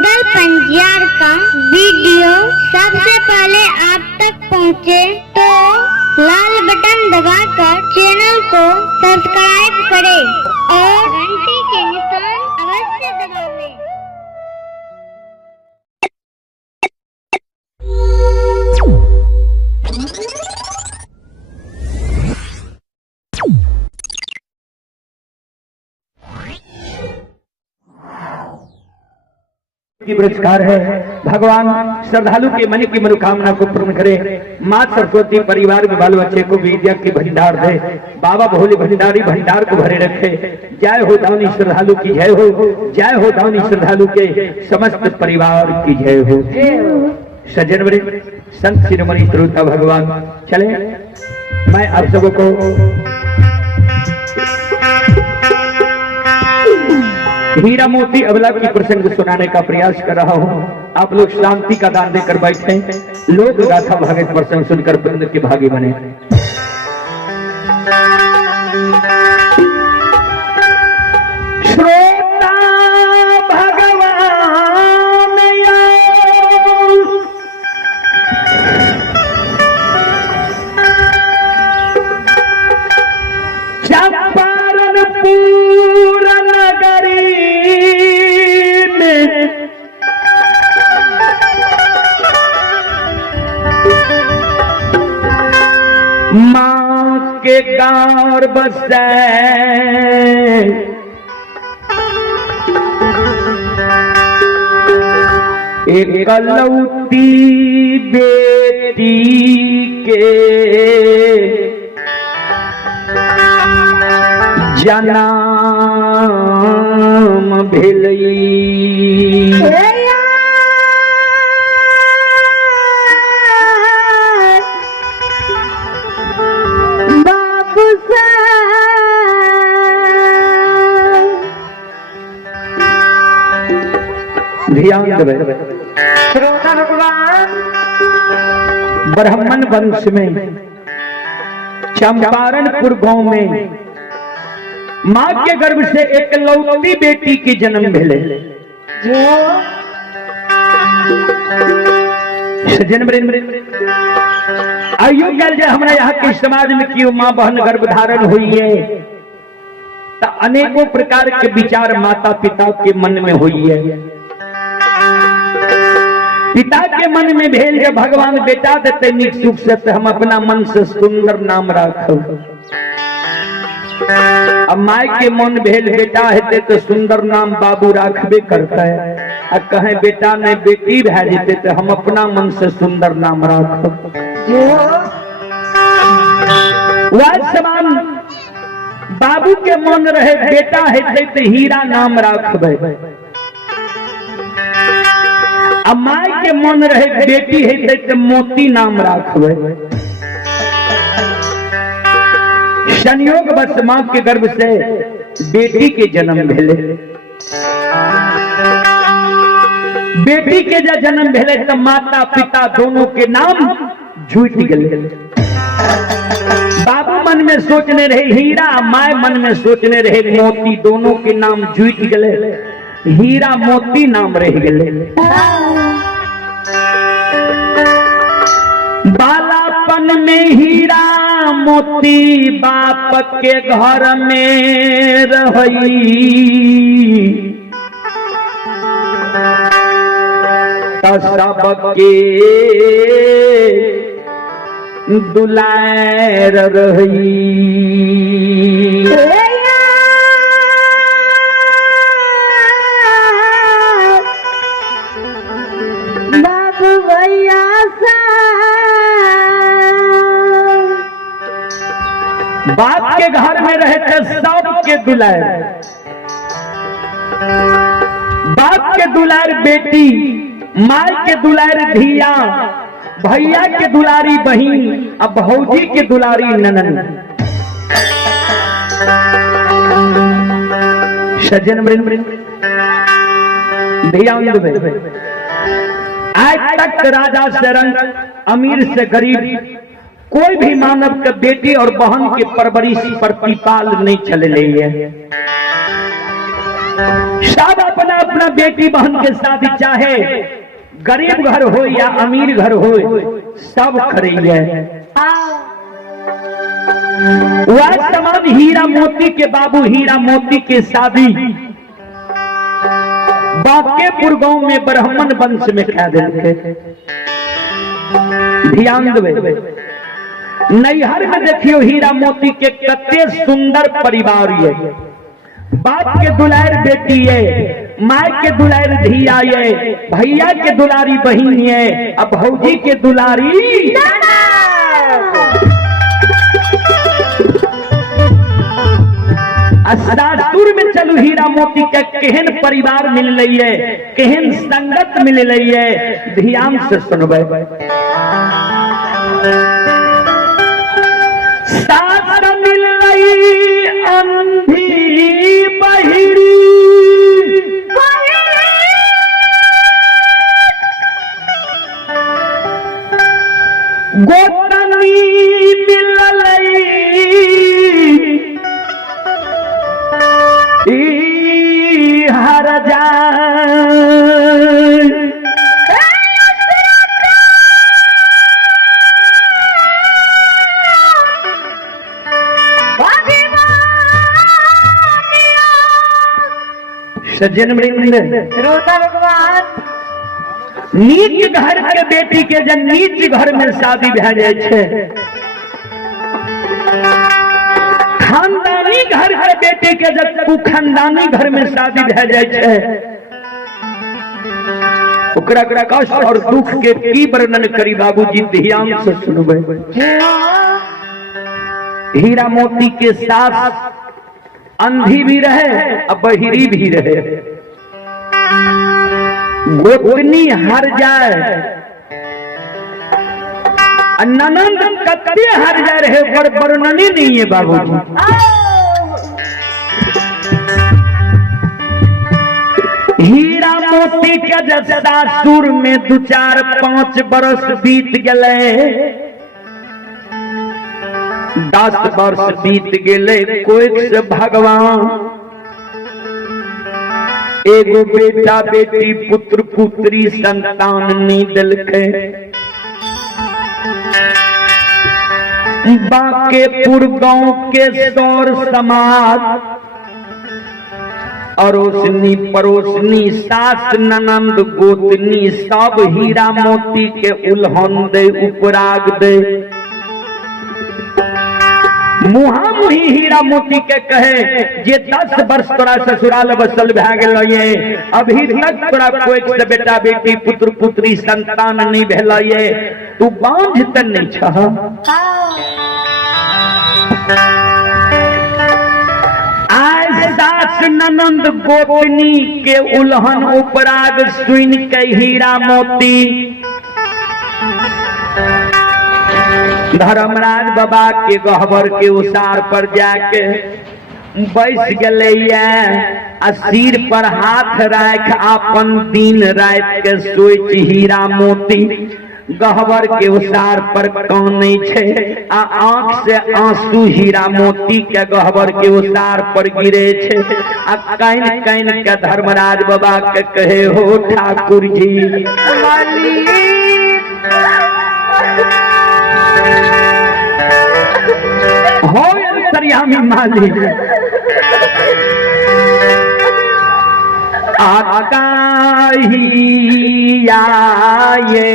मुगल पंजियार का वीडियो सबसे पहले आप तक पहुंचे तो लाल बटन दबाकर चैनल को सब्सक्राइब करें और घंटी के निशान अवश्य दबावें। की पुरस्कार है। भगवान श्रद्धालु के मन की मनोकामना को पूर्ण करे। माँ सरस्वती परिवार में बाल बच्चे को विद्या की भंडार दे। बाबा भोले भंडारी भंडार को भरे रखे। जय हो दानी श्रद्धालु की जय हो। जय हो दानी श्रद्धालु के समस्त परिवार की जय हो। सज्जन वृंद, संत शिरोमणि श्रोता भगवान, चले मैं आप सबों को हीरा मोती अबला की प्रसंग सुनाने का प्रयास कर रहा हूँ। आप लोग शांति का दान देकर बैठे, लोक गाथा भागवत प्रसंग सुनकर पुण्य के भागी बने। श्रोता भगवान चंपारण पूरा माँ के गर्भ से एकलौती बेटी के जन्म भेलई। ध्यान देवे। श्रोता भगवान ब्राह्मण वंश में चंपारणपुर गांव में मां के गर्भ से एक लौती बेटी की जन्म भेले। आयु कल जे हमरा यहाँ के समाज में की मां बहन गर्भ धारण हुई है तो अनेकों प्रकार के विचार माता पिता के मन में हुई है। पिता के मन में भेल जब भगवान बेटा देते निक सुख से तो हम अपना मन से सुंदर नाम रखब। अब माय के मन भेल बेटा हेते तो सुंदर नाम बाबू राखबे करता है। और कहे बेटा ने बेटी रह जेते तो हम अपना मन से सुंदर नाम रखब। वह समान बाबू के मन रहे बेटा हेते तो हीरा नाम रखबे। अब माय के मन रहे बेटी है तो मोती नाम रखबे। संयोग बस मां के गर्भ से बेटी के जन्म भेले। बेटी के जब जन्म भेले तो माता पिता दोनों के नाम झूठ गए। बाबू मन में सोचने रहे हीरा, माय मन में सोचने रहे मोती, दोनों के नाम झूठ गए। हीरा मोती नाम रह गए। बालापन में हीरा मोती बाप के घर में रही। सबके दुलार रही। बाप के घर में रहते सबके दुलार। बाप के दुलार बेटी, माय के दुलार धिया, भैया के दुलारी बहिन, अब भौजी के दुलारी ननन। सज्जन वृंद, ध्यान देवे। आज तक राजा से रंग, अमीर से गरीब, कोई भी मानव के बेटी और बहन के परवरिश प्रतिपाल नहीं चले है। सब अपना अपना बेटी बहन के शादी, चाहे गरीब घर हो या अमीर घर हो, सब करेंगे। वह समान हीरा मोती के बाबू हीरा मोती के शादी बांकेपुर गांव में ब्राह्मण वंश में कह देंगे। ध्यान देवे, नैहर में देखियो हीरा मोती के कते सुंदर परिवार ये। बाप के दुलार बेटी है, माँ के दुलार धिया है, भैया के दुलारी बहन है, अब भौजी के दुलारी। सासुर में चलू हीरा मोती के केहन परिवार मिल रही है, केहन संगत मिल रही है, ध्यान से सुनबे। सास मिल रही अंधी बहिरी, गोतनी मिल रही हर सज्जन वृंद, रोता भगवान नीच घर के बेटी के जब नीच घर में शादी भे जाए छे, खानदानी घर के बेटी के जब खानदानी घर में शादी भे जाए छे, ओकरा कष्ट और दुख के की वर्णन करी बाबूजी, ध्यान से सुनबे। हीरा मोती के साथ अंधी भी रहे और बहिरी भी रहे, गोतनी हर जाए, ननंद कत्ते हर जाए रहे, वर्णनी नहीं है बाबूजी। हीरा मोती के जब सासुर में 2-4-5 बरस बीत गए, 10 वर्ष बीत गए, कोई से भगवान एगो बेटा बेटी पुत्र पुत्री संतान नहीं दिलके। बांकेपुर गांव के सौर समाज अड़ोसनी पड़ोसनी सास ननंद गोतनी सब हीरा मोती के उल्हन दे उपराग दे, मुहा मुही हीरा मोती के कहे जे 10 वर्ष तोरा ससुराल बसल भे गेलये, अभी तक तोरा कोई से बेटा बेटी पुत्र पुत्री संतान नहीं भेलये, तू बांझ त नहीं छह। आज सास ननंद गोतनी के उल्हन उपराग सुन के हीरा मोती धर्मराज बाबा के गहबर के उसार पर जाके बैस गलैया, सिर पर हाथ राख अपन दिन रात के सोच हीरा मोती गहबर के उसार पर कानै छे, आ आंख से आंसू हीरा मोती के गहबर के उसार पर गिरे छे, आ काइन काइन के धर्मराज बाबा के कहे, हो ठाकुर जी हो अंतर्यामी मालिक, आकाही आए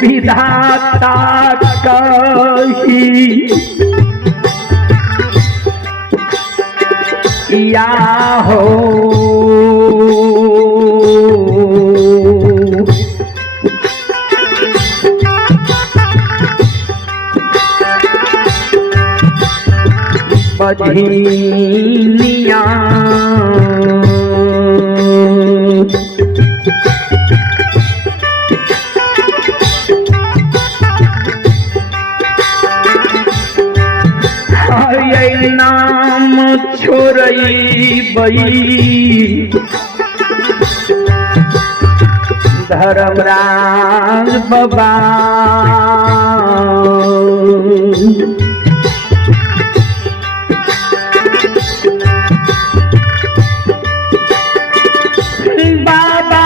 विधाता कही या हो, बधिनिया नाम छोड़ई बई धर्मराज बाबा बाबा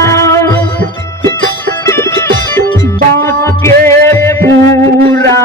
बात के पूरा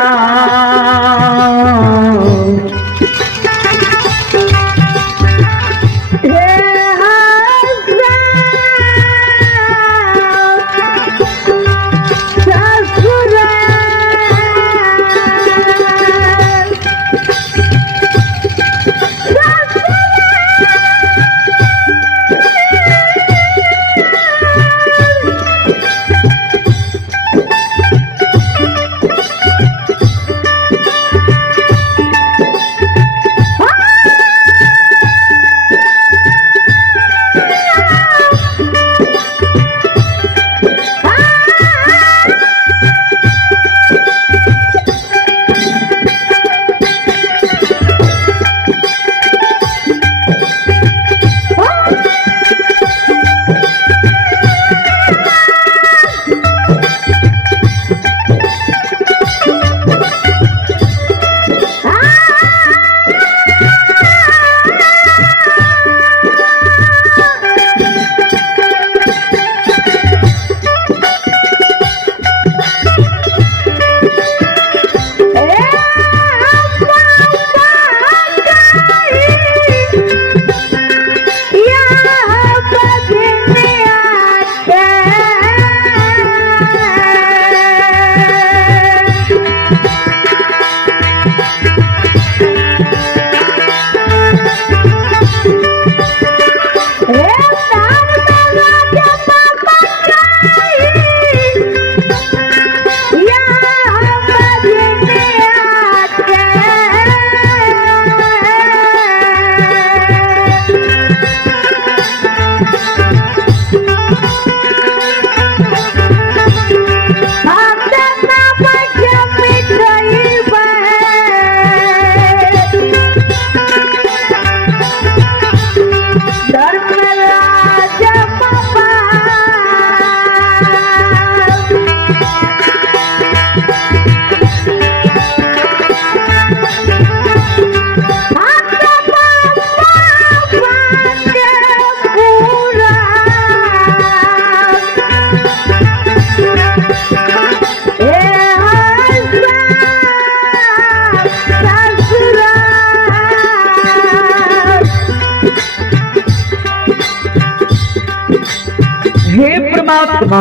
परमात्मा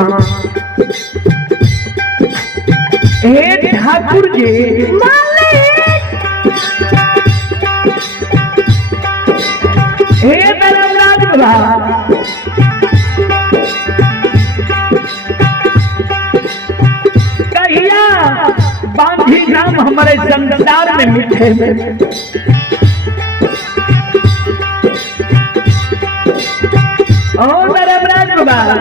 हे ठाकुर जी हे धर्मराज बाबा कहिया बांधी नाम हमारे संसार में मिटे और धर्मराज बाबा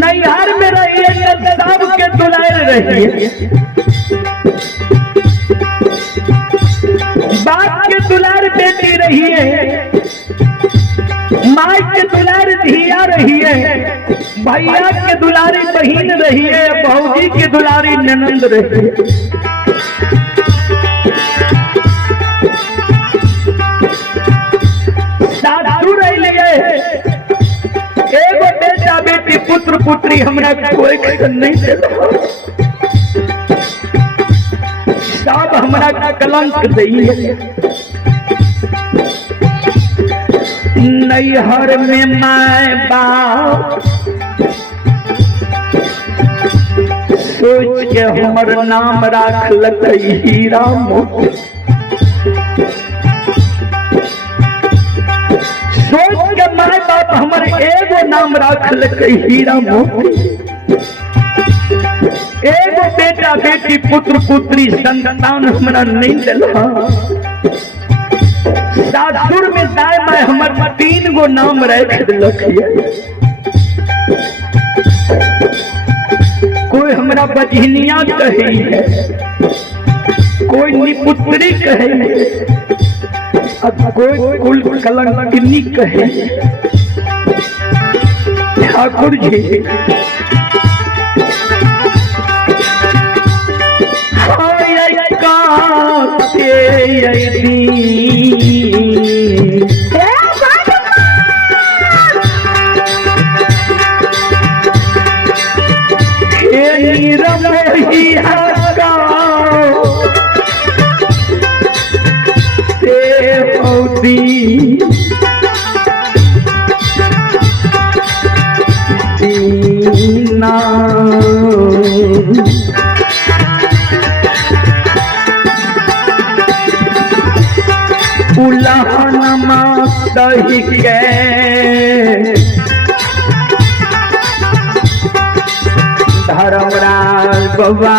नैहर में रहिए सब के दुलार रहिए बाप के दुलार बेटी रहिए माई के दुलार धिया रहिए भैया के दुलारी बहन रहिए भौजी के दुलारी ननंद रहिए सासू रहिए एगो बेटा बेटी पुत्र पुत्री हमरा कोई नहीं देलो सब हमरा कलंक दैए नैहर में माय बाप सोच के हमर नाम राखलक हीरा मोती सोच के माय बाप हमर एगो नाम राखलक हीरा मोती एगो बेटा बेटी पुत्र पुत्री संतान हमरा नहीं दिला सासुर में दाय माय हमर 3 गो नाम रख दिलक कोई हमरा बजनिया कहे है कोई निपुत्री कहे है कोई कुल कलंकिनी कहे ठाकुर जी दही के धर्मराज बाबा